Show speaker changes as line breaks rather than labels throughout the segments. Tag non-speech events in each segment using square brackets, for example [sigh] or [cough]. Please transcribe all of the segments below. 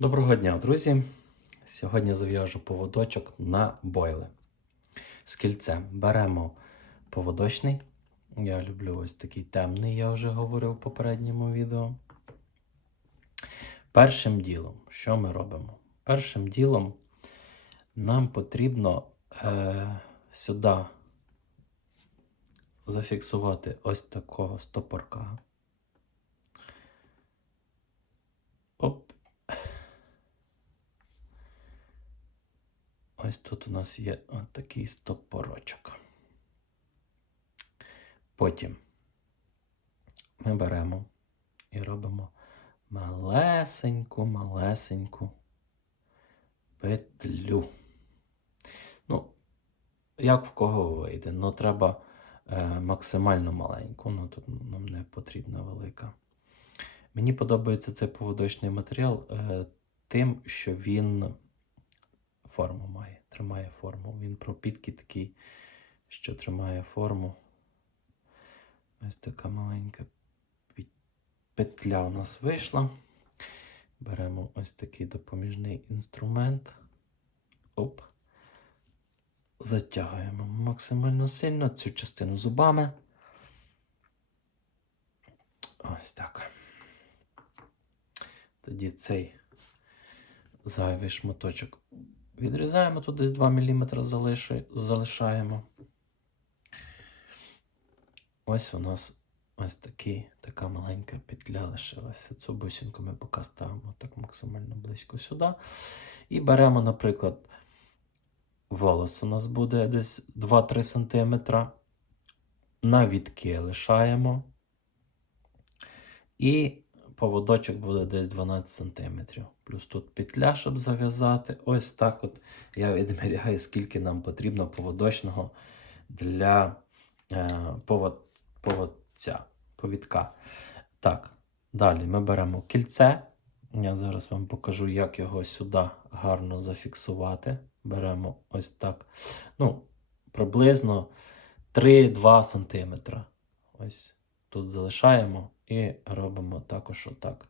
Доброго дня, друзі! Сьогодні зав'яжу поводочок на бойли. З кільцем беремо поводочний. Я люблю ось такий темний, я вже говорив в попередньому відео. Першим ділом, що ми робимо? Першим ділом нам потрібно е, сюди зафіксувати ось такого стопорка. Оп. Ось тут у нас є такий стопорочок. Потім ми беремо і робимо малесеньку, малесеньку петлю. Ну, як в кого вийде, ну треба е, максимально маленьку, ну тут нам не потрібна велика. Мені подобається цей поводочний матеріал е, тим, що він форму має, тримає форму. Він пропіткий такий, що тримає форму. Ось така маленька петля у нас вийшла. Беремо ось такий допоміжний інструмент. Оп. Затягуємо максимально сильно цю частину зубами. Ось так. Тоді цей зайвий шматочок відрізаємо, тут десь 2 мм залишаємо. Ось у нас ось такий, така маленька петля лишилася. Цю бусинку ми поки ставимо так максимально близько сюди. І беремо, наприклад, волос у нас буде десь 2-3 см. Навідки лишаємо. І поводочок буде десь 12 см. Плюс тут петля, щоб зав'язати. Ось так от я відміряю, скільки нам потрібно поводочного для е, повод, поводця, повідка. Так, далі ми беремо кільце. Я зараз вам покажу, як його сюди гарно зафіксувати. Беремо ось так. Ну, приблизно 3-2 см. Ось тут залишаємо і робимо також отак.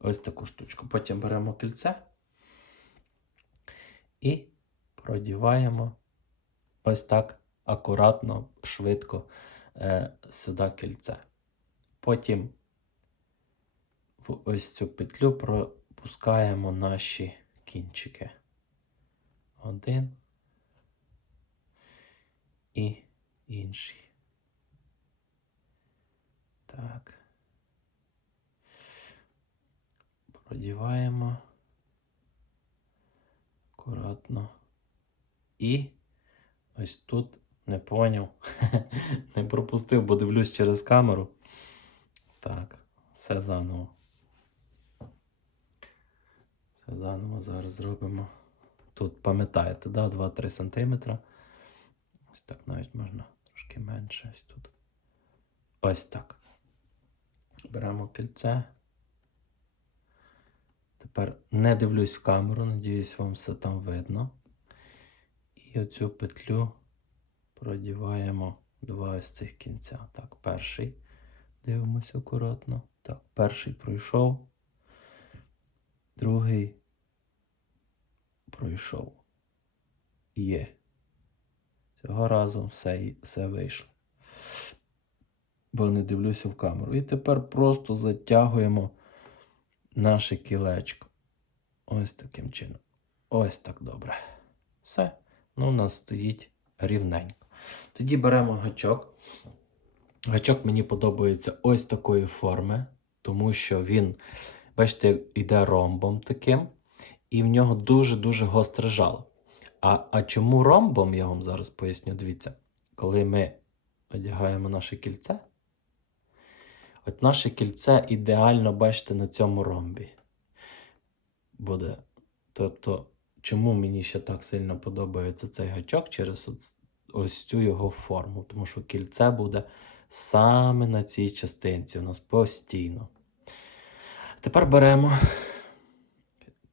Ось таку штучку. Потім беремо кільце і продіваємо ось так акуратно, швидко е, сюди кільце. Потім в ось цю петлю пропускаємо наші кінчики. Один і інший. Так. Продіваємо акуратно. І ось тут не поняв, [laughs] не пропустив, бо дивлюсь через камеру. Так, все заново. Все заново зараз зробимо. Тут пам'ятаєте, да, 2-3 см. Ось так навіть можна трошки менше ось тут. Ось так. Беремо кільце. Тепер не дивлюсь в камеру, надіюсь, вам все там видно. І оцю петлю продіваємо два ось цих кінця. Так, перший. Дивимося акуратно. Так, перший пройшов. Другий пройшов. Є. Цього разу все, все вийшло. Бо не дивлюся в камеру. І тепер просто затягуємо наше кілечко. Ось таким чином. Ось так добре. Все. Ну, у нас стоїть рівненько. Тоді беремо гачок. Гачок мені подобається ось такої форми, тому що він, бачите, йде ромбом таким, і в нього дуже-дуже гостре жало. А, а чому ромбом, я вам зараз поясню, дивіться, коли ми одягаємо наше кільце, от наше кільце ідеально, бачите, на цьому ромбі буде. Тобто, чому мені ще так сильно подобається цей гачок через ось- цю його форму? Тому що кільце буде саме на цій частинці, у нас постійно. Тепер беремо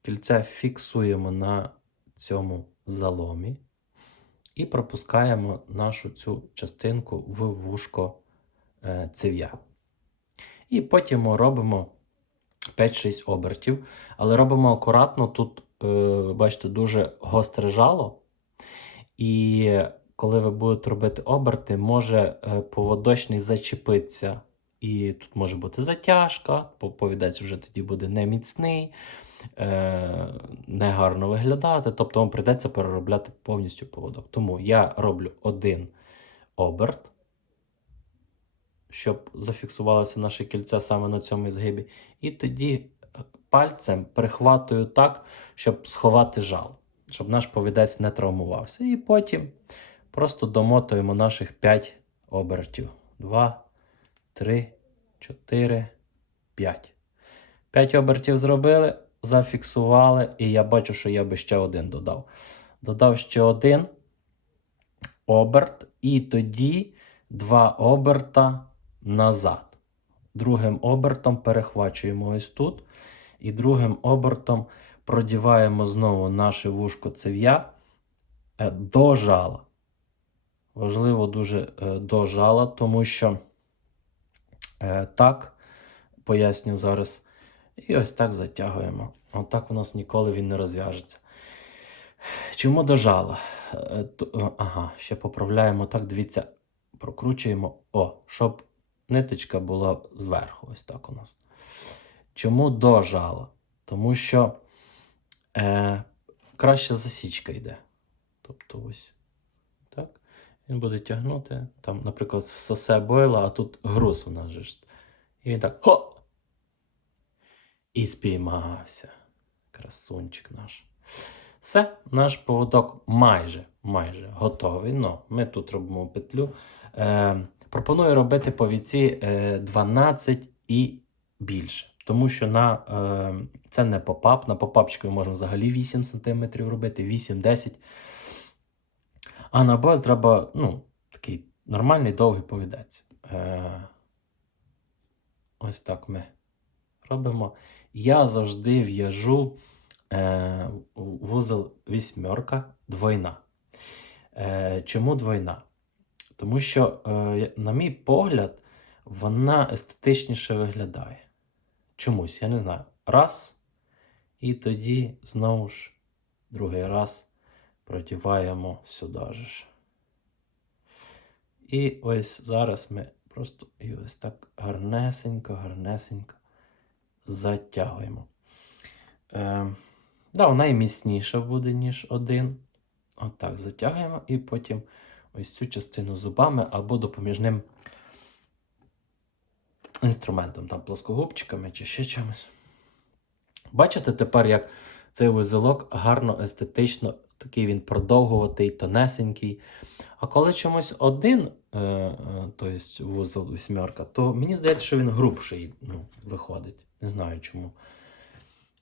кільце, фіксуємо на цьому заломі і пропускаємо нашу цю частинку в вушко е, цев'я. І потім робимо 5-6 обертів. Але робимо акуратно. Тут, е, бачите, дуже гостре жало. І коли ви будете робити оберти, може е, поводочний зачепитися. І тут може бути затяжка, по- повідець вже тоді буде неміцний, е, негарно виглядати. Тобто вам прийдеться переробляти повністю поводок. Тому я роблю один оберт, щоб зафіксувалося наше кільце саме на цьому згибі. І тоді е, пальцем прихватую так, щоб сховати жало, щоб наш повідець не травмувався. І потім просто домотуємо наших 5 обертів. 2, 3, 4, 5. 5 обертів зробили, зафіксували, і я бачу, що я би ще один додав. Додав ще один оберт, і тоді два оберта назад. Другим обертом перехвачуємо ось тут. І другим обертом продіваємо знову наше вушко цев'я е, до жала. Важливо дуже е, до жала, тому що е, так, поясню зараз. І ось так затягуємо. Отак у нас ніколи він не розв'яжеться. Чому до жала? Ага, ще поправляємо так, дивіться, прокручуємо. О, щоб ниточка була зверху. Ось так у нас. Чому до жала? Тому що е, краще засічка йде. Тобто ось так. Він буде тягнути. Там, наприклад, всосе бойла, а тут груз у нас же. І він так хо! І спіймався. Красунчик наш. Все, наш поводок майже майже готовий. Ну, ми тут робимо петлю. Е, пропоную робити по віці е, 12 і більше. Тому що на, е, це не попап. На попапчику можемо взагалі 8 см робити, 8-10 А на бойл треба ну, такий нормальний довгий повідець. Е, ось так ми робимо. Я завжди в'яжу е, вузол вісьмерка двойна. Е, чому двойна? Тому що, е, на мій погляд, вона естетичніше виглядає. Чомусь, я не знаю. Раз. І тоді знову ж другий раз продіваємо сюди ж. І ось зараз ми просто і ось так гарнесенько, гарнесенько затягуємо. Е, да, вона і міцніша буде, ніж один. Отак затягуємо і потім ось цю частину зубами або допоміжним інструментом, там плоскогубчиками чи ще чимось. Бачите тепер, як цей вузелок гарно естетично, такий він продовгуватий, тонесенький. А коли чомусь один, е, е, вузол вісьмерка, то мені здається, що він грубший ну, виходить. Не знаю чому.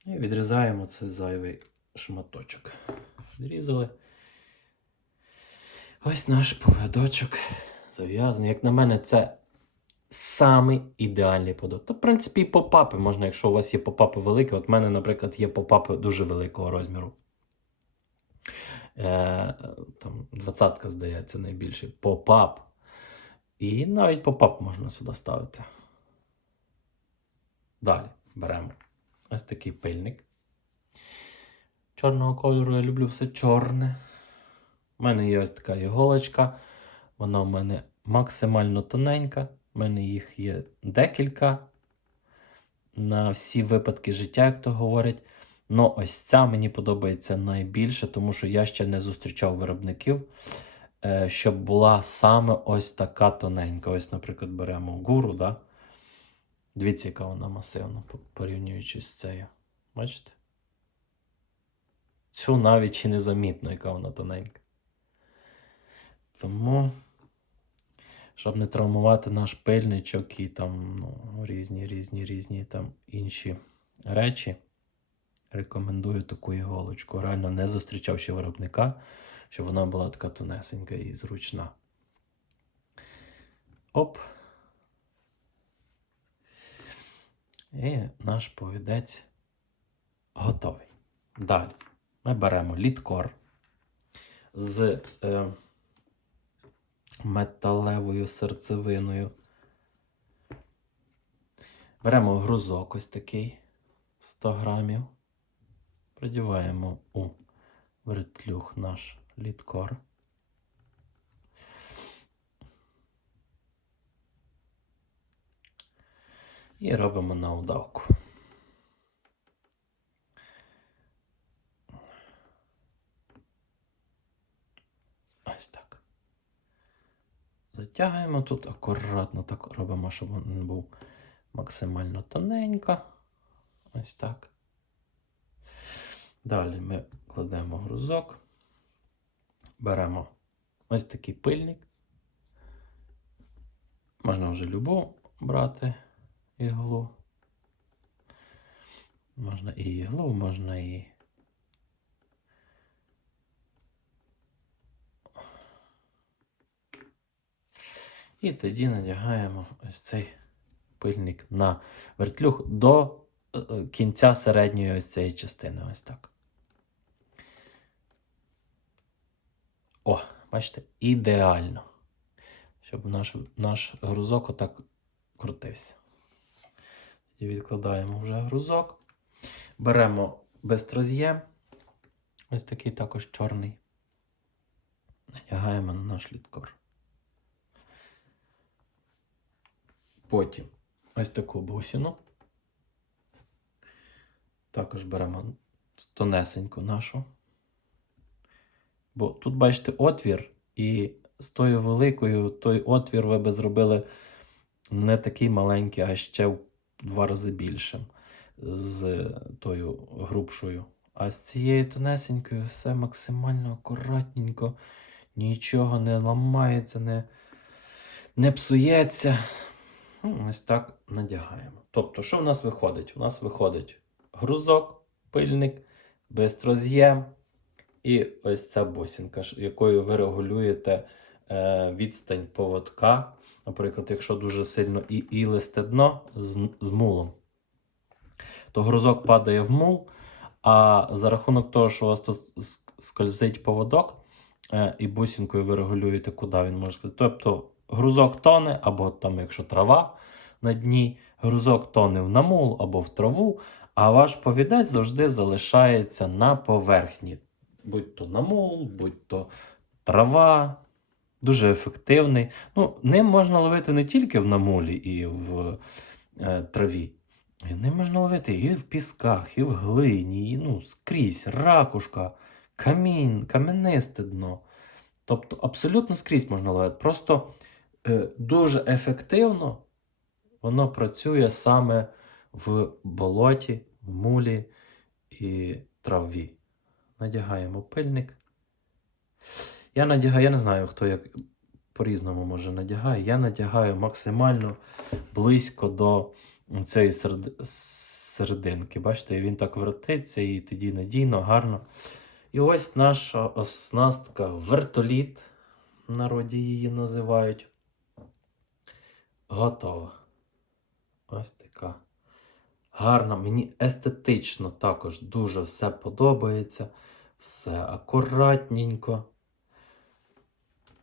І відрізаємо цей зайвий шматочок. Відрізали. Ось наш повідочок зав'язаний. Як на мене, це самий ідеальний подок. Та, в принципі, і попапи можна, якщо у вас є попапи великі. От в мене, наприклад, є попапи дуже великого розміру. Е, там двадцятка, здається, найбільший. Попап. І навіть попап можна сюди ставити. Далі беремо ось такий пильник. Чорного кольору я люблю все чорне. У мене є ось така іголочка. Вона в мене максимально тоненька. У мене їх є декілька на всі випадки життя, як то говорять. Ну, ось ця мені подобається найбільше, тому що я ще не зустрічав виробників, е, щоб була саме ось така тоненька. Ось, наприклад, беремо гуру, да? Дивіться, яка вона масивна, порівнюючи з цією. Бачите? Цю навіть і не замітно, яка вона тоненька. Тому, щоб не травмувати наш пильничок і там ну, різні, різні, різні там інші речі, рекомендую таку іголочку. Реально не зустрічав ще виробника, щоб вона була така тонесенька і зручна. Оп. І наш повідець готовий. Далі ми беремо літкор з е, металевою серцевиною. Беремо грузок ось такий 100 грамів. Продіваємо у вертлюг наш літкор. І робимо на удавку. Ось так. Затягуємо тут акуратно так робимо, щоб він був максимально тоненько. Ось так. Далі ми кладемо грузок, беремо ось такий пильник. Можна вже любу брати іглу. Можна і іглу, можна і. І тоді надягаємо ось цей пильник на вертлюг до е, кінця середньої ось цієї частини. Ось так. О, бачите, ідеально. Щоб наш, наш грузок отак крутився. Тоді відкладаємо вже грузок. Беремо бестроз'єм. Ось такий також чорний. Надягаємо на наш літкор. Потім ось таку бусину. Також беремо тонесеньку нашу. Бо тут, бачите, отвір, і з тою великою той отвір ви би зробили не такий маленький, а ще в два рази більшим з тою грубшою. А з цією тонесенькою все максимально акуратненько, нічого не ламається, не, не псується. Ну, Ось так надягаємо. Тобто, що в нас виходить? У нас виходить грузок, пильник, бистроз'єм і ось ця бусинка, якою ви регулюєте е, відстань поводка. Наприклад, якщо дуже сильно і ілисте дно з, з мулом, то грузок падає в мул, а за рахунок того, що у вас тут скользить поводок, е, і бусинкою ви регулюєте, куди він може. Тобто грузок тоне, або там, якщо трава на дні, грузок тоне в намул або в траву, а ваш повідець завжди залишається на поверхні. Будь то намул, будь то трава. Дуже ефективний. Ну, ним можна ловити не тільки в намулі і в е, траві. Ним можна ловити і в пісках, і в глині, і ну, скрізь, ракушка, камінь, кам'янисте дно. Тобто абсолютно скрізь можна ловити. Просто дуже ефективно воно працює саме в болоті, в мулі і траві. Надягаємо пильник. Я надягаю, я не знаю, хто як по-різному може надягає. Я надягаю максимально близько до цієї серед... серединки. Бачите, він так вертиться і тоді надійно, гарно. І ось наша оснастка вертоліт, в народі її називають. Готова. Ось така. Гарна. Мені естетично також дуже все подобається. Все акуратненько.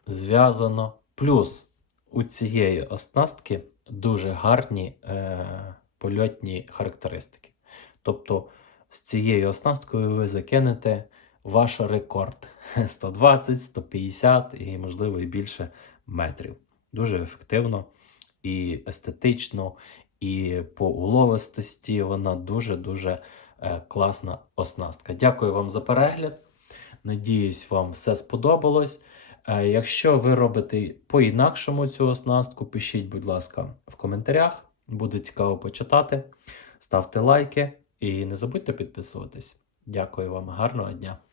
Зв'язано. Плюс у цієї оснастки дуже гарні е, польотні характеристики. Тобто з цією оснасткою ви закинете ваш рекорд [laughs] 120, 150 і, можливо, і більше метрів. Дуже ефективно і естетично, і по уловистості вона дуже-дуже е, класна оснастка. Дякую вам за перегляд. Надіюсь, вам все сподобалось. Е, Якщо ви робите по-інакшому цю оснастку, пишіть, будь ласка, в коментарях. Буде цікаво почитати. Ставте лайки і не забудьте підписуватись. Дякую вам, гарного дня!